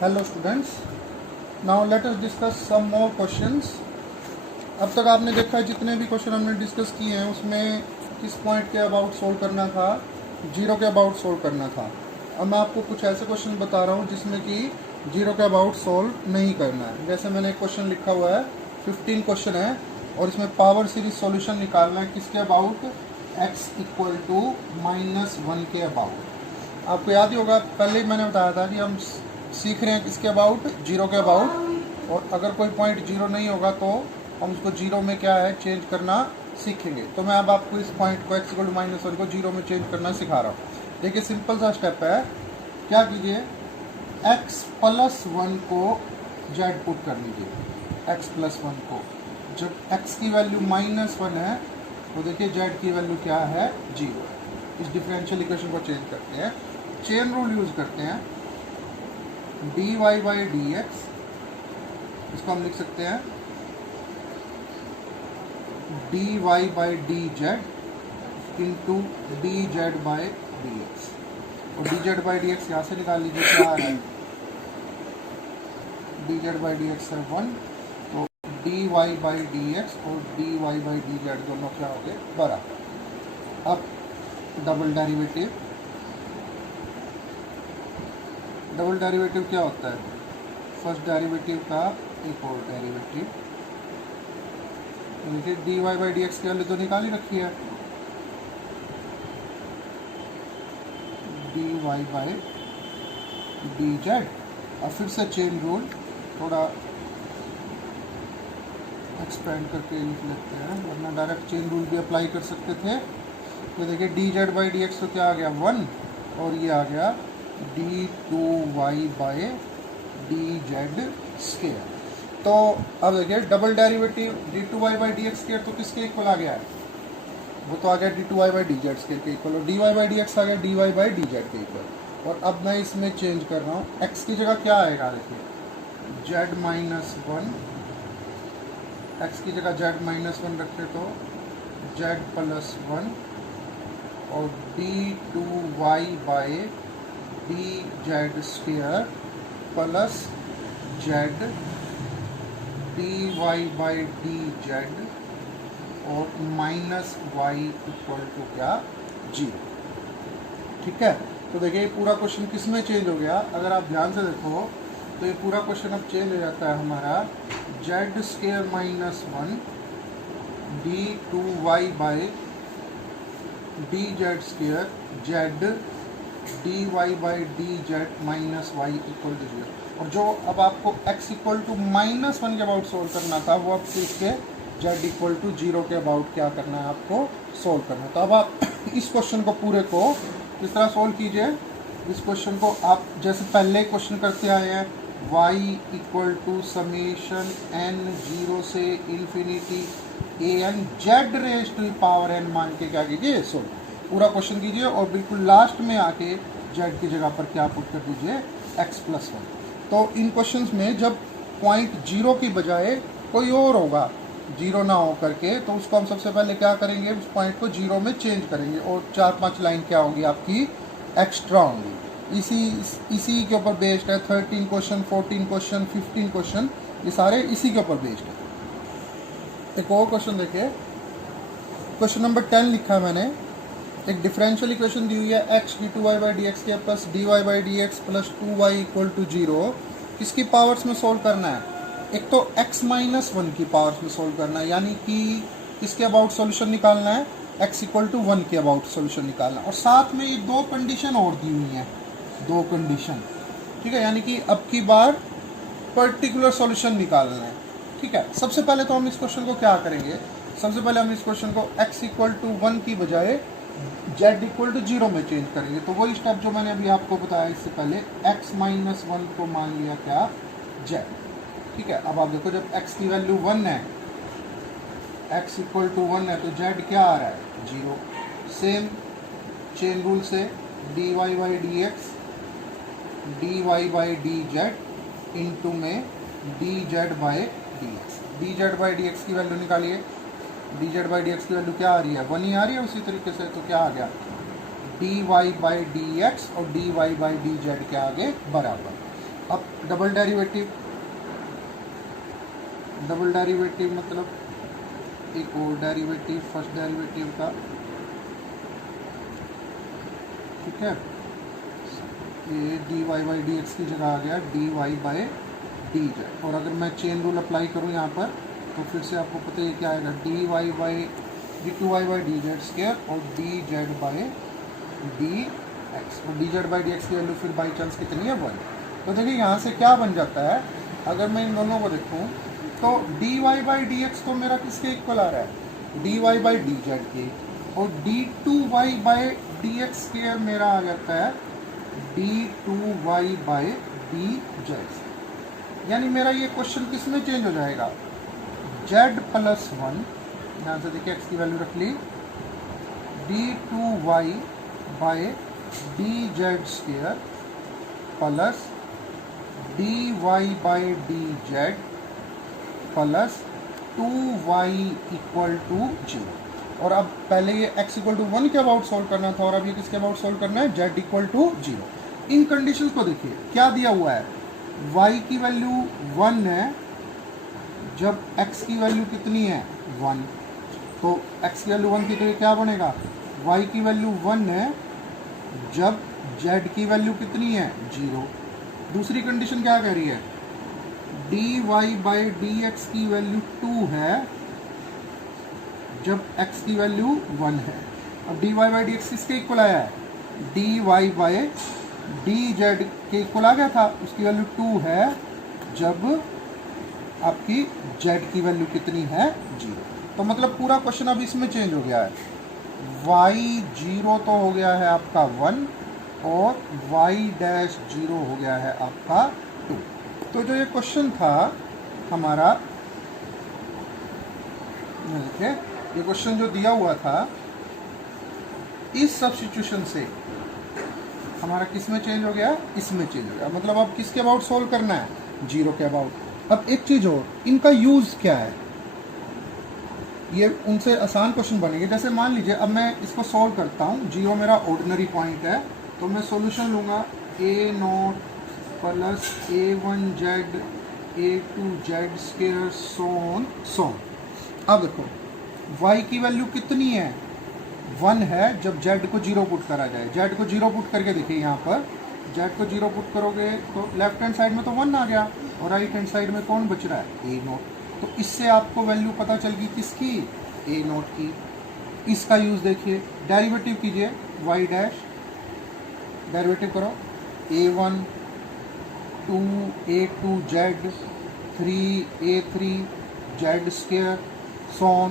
Hello students, now let us discuss some more questions. अब तक आपने देखा है जितने भी क्वेश्चन हमने डिस्कस किए हैं उसमें किस पॉइंट के अबाउट सोल्व करना था, जीरो के अबाउट सोल्व करना था। अब मैं आपको कुछ ऐसे क्वेश्चन बता रहा हूँ जिसमें कि जीरो के अबाउट सोल्व नहीं करना है। जैसे मैंने एक क्वेश्चन लिखा हुआ है, 15 क्वेश्चन है और इसमें पावर सीरीज सॉल्यूशन निकालना है किसके अबाउट, x इक्वल टू -1 के अबाउट। आपको याद ही होगा, पहले ही मैंने बताया था कि हम सीख रहे हैं किसके अबाउट, जीरो के अबाउट। और अगर कोई पॉइंट जीरो नहीं होगा तो हम उसको जीरो में क्या है चेंज करना सीखेंगे। तो मैं अब आपको इस पॉइंट को x इक्वल टू -1 को जीरो में चेंज करना सिखा रहा हूँ। देखिए सिंपल सा स्टेप है, क्या कीजिए x प्लस 1 को z पुट कर लीजिए। x प्लस 1 को, जब x की वैल्यू -1 है तो देखिए z की वैल्यू क्या है, 0। इस डिफरेंशियल इक्वेशन को चेंज करते हैं, चेन रूल यूज करते हैं। dy बाई डी एक्स, इसको हम लिख सकते हैं dy by D Z into D Z by D X. और D Z by D X यहाँ से निकाल लीजिए, क्या आ रहा है, D Z by D X है 1, तो dy बाई डी एक्स और dy बाई डी जेड दोनों क्या हो गए, बराबर। अब डबल डेरिवेटिव, डबल डेरिवेटिव क्या होता है, फर्स्ट डेरिवेटिव का एक और डेरिवेटिव। देखिए D Y by D X की वैल्यू तो निकाल ही रखी है, D Y by D Z. और फिर से चेन रूल थोड़ा एक्सपेंड करके लिख लेते हैं, वरना डायरेक्ट चेन रूल भी अप्लाई कर सकते थे। तो देखिए D Z by D x तो क्या आ गया 1, और ये आ गया d2y by D Z square. तो अब देखिए double derivative d2y by D x square तो किसके इक्वल आ गया है, वो तो आ गया d2y by D Z square के इक्वल, और dy बाई डी एक्स आ गया dy बाई डी जेड के इक्वल। और अब मैं इसमें चेंज कर रहा हूँ, x की जगह क्या आएगा, देखिए z -1, x की जगह z -1 रखे तो z प्लस 1 और d2y by D Z square plus Z D Y by D Z और -y इक्वल टू क्या, 0। ठीक है, तो देखिए ये पूरा क्वेश्चन किस में चेंज हो गया, अगर आप ध्यान से देखो तो ये पूरा क्वेश्चन अब चेंज हो जाता है हमारा Z square -1 d2y by D Z square Z dy by D Z -y equal to 0। और जो अब आपको x इक्वल टू -1 के अबाउट सोल्व करना था, वो अब इसके z इक्वल टू 0 के अबाउट क्या करना है, आपको सोल्व करना है। तो अब आप इस क्वेश्चन को पूरे को किस तरह सोल्व कीजिए, इस क्वेश्चन को आप जैसे पहले क्वेश्चन करते आए हैं, y equal to summation n 0 से infinity an z raise to power n मान के क्या कीजिए, सोल्व पूरा क्वेश्चन कीजिए। और बिल्कुल लास्ट में आके z की जगह पर क्या पुट कर दीजिए, x प्लस 1। तो इन क्वेश्चंस में जब पॉइंट 0 की बजाय कोई और होगा, 0 ना हो करके, तो उसको हम सबसे पहले क्या करेंगे, उस पॉइंट को 0 में चेंज करेंगे और 4-5 लाइन क्या होंगी आपकी, एक्स्ट्रा होंगी। इसी के ऊपर बेस्ड है 13 क्वेश्चन, 14 क्वेश्चन, 15 क्वेश्चन, ये सारे इसी के ऊपर बेस्ड है। एक और क्वेश्चन देखिए, क्वेश्चन नंबर 10 लिखा है मैंने। एक डिफरेंशियल इक्वेशन दी हुई है, x d2y by D X के plus dy by D X plus 2y equal to 0। किसकी पावर्स में सोल्व करना है, एक तो x -1 की पावर्स में सोल्व करना है, यानी कि किसके अबाउट सॉल्यूशन निकालना है, x इक्वल टू 1 के अबाउट सॉल्यूशन निकालना है। और साथ में ये दो कंडीशन और दी हुई हैं, दो कंडीशन, ठीक है, यानी कि अब की बार पर्टिकुलर सॉल्यूशन निकालना है। ठीक है, सबसे पहले तो हम इस क्वेश्चन को क्या करेंगे, सबसे पहले हम इस क्वेश्चन को x इक्वल टू 1 की बजाय z इक्वल टू 0 में चेंज करेंगे। तो वही स्टेप जो मैंने अभी आपको बताया इससे पहले, x -1 को मान लिया क्या, z। ठीक है, अब आप देखो जब x की वैल्यू 1 है, x इक्वल टू 1 है, तो z क्या आ रहा है, 0। सेम चेन रूल से dy by D X dy by D Z into में D Z by D X, D Z by D X की वैल्यू निकालिए, D Z by D X की वैल्यू क्या आ रही है, 1 ही आ रही है। उसी तरीके से तो क्या आ गया, dy बाई डी एक्स और dy बाई डी जेड के आगे बराबर। अब डबल डेरिवेटिव मतलब एक और डेरिवेटिव फर्स्ट डेरिवेटिव का, ठीक है, ये dy बाई डी एक्स की जगह आ गया dy बाई डी जेड। और अगर मैं चेन रूल अप्लाई करूँ यहाँ पर तो फिर से आपको पता है क्या आएगा, dy by d2y by D Z square और D Z by D X. और D Z by D X की वैल्यू फिर बाई चांस कितनी है 1। तो देखिए यहाँ से क्या बन जाता है, अगर मैं इन दोनों को देखूँ तो dy बाई डी एक्स तो मेरा किसके इक्वल आ रहा है, dy बाई डी जेड के, और d2y by D x square मेरा आ जाता है d2y बाई डी जेड। यानी मेरा ये क्वेश्चन किस में चेंज हो जाएगा, z प्लस 1, यहाँ से देखिए x की वैल्यू रख ली, d2y by D Z square plus dy by D Z plus 2y equal to 0। और अब पहले ये x इक्वल टू 1 के अबाउट सॉल्व करना था और अब ये किसके अबाउट सॉल्व करना है, z इक्वल टू 0। इन कंडीशंस को देखिए क्या दिया हुआ है, y की वैल्यू 1 है जब x की वैल्यू कितनी है 1, तो x की वैल्यू 1 थी तो ये क्या बनेगा, y की वैल्यू 1 है जब z की वैल्यू कितनी है 0। दूसरी कंडीशन क्या कह रही है, dy बाई डी एक्स की वैल्यू 2 है जब x की वैल्यू 1 है। अब dy बाई डी एक्स किसके इक्वल आया है, dy बाई डी जेड के इक्वल आ गया था, उसकी वैल्यू 2 है जब आपकी z की वैल्यू कितनी है 0। तो मतलब पूरा क्वेश्चन अब इसमें चेंज हो गया है, y 0 तो हो गया है आपका 1 और y डैश 0 हो गया है आपका 2। तो जो ये क्वेश्चन था हमारा, देखिए ये क्वेश्चन जो दिया हुआ था इस सब्स्टिट्यूशन से हमारा किस में चेंज हो गया, इसमें चेंज हो गया। मतलब अब किसके अबाउट सोल्व करना है, 0 के अबाउट। अब एक चीज़ और, इनका यूज़ क्या है, ये उनसे आसान क्वेश्चन बनेंगे। जैसे मान लीजिए अब मैं इसको सॉल्व करता हूँ, 0 मेरा ऑर्डिनरी पॉइंट है, तो मैं सॉल्यूशन लूँगा a0 plus a1z a2z square सोन। अब देखो y की वैल्यू कितनी है, 1 है जब z को 0 पुट करा जाए। z को 0 पुट करके देखिए यहाँ पर, z को 0 पुट करोगे तो लेफ्ट हैंड साइड में तो 1 आ गया और राइट हैंड साइड में कौन बच रहा है, a0। तो इससे आपको वैल्यू पता चल गई किसकी, a0 की। इसका यूज़ देखिए, डेरिवेटिव कीजिए y डैश, डेरिवेटिव करो a1 2 a2z 3 a3 z square सोन।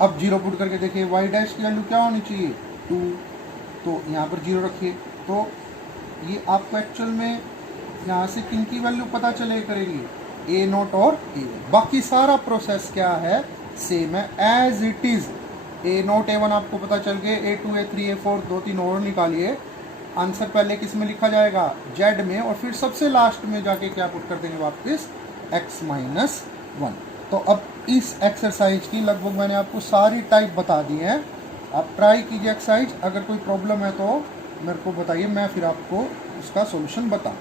अब 0 पुट करके देखिए y डैश की वैल्यू क्या होनी चाहिए 2, तो यहाँ पर 0 रखिए। तो ये आपको एक्चुअल में यहाँ से किन की वैल्यू पता चले करेगी, a0 और a1। बाकी सारा प्रोसेस क्या है, सेम है as it is. a0 a1 आपको पता चल गए, a2 a3 a4 2-3 और निकालिए। आंसर पहले किस में लिखा जाएगा, z में, और फिर सबसे लास्ट में जाके क्या पुट कर देंगे वापस, x माइनस 1। तो अब इस एक्सरसाइज की लगभग मैंने आपको सारी टाइप बता दी है। आप ट्राई कीजिए एक्सरसाइज, अगर कोई प्रॉब्लम है तो मेरे को बताइए, मैं फिर आपको उसका सॉल्यूशन बताऊँ।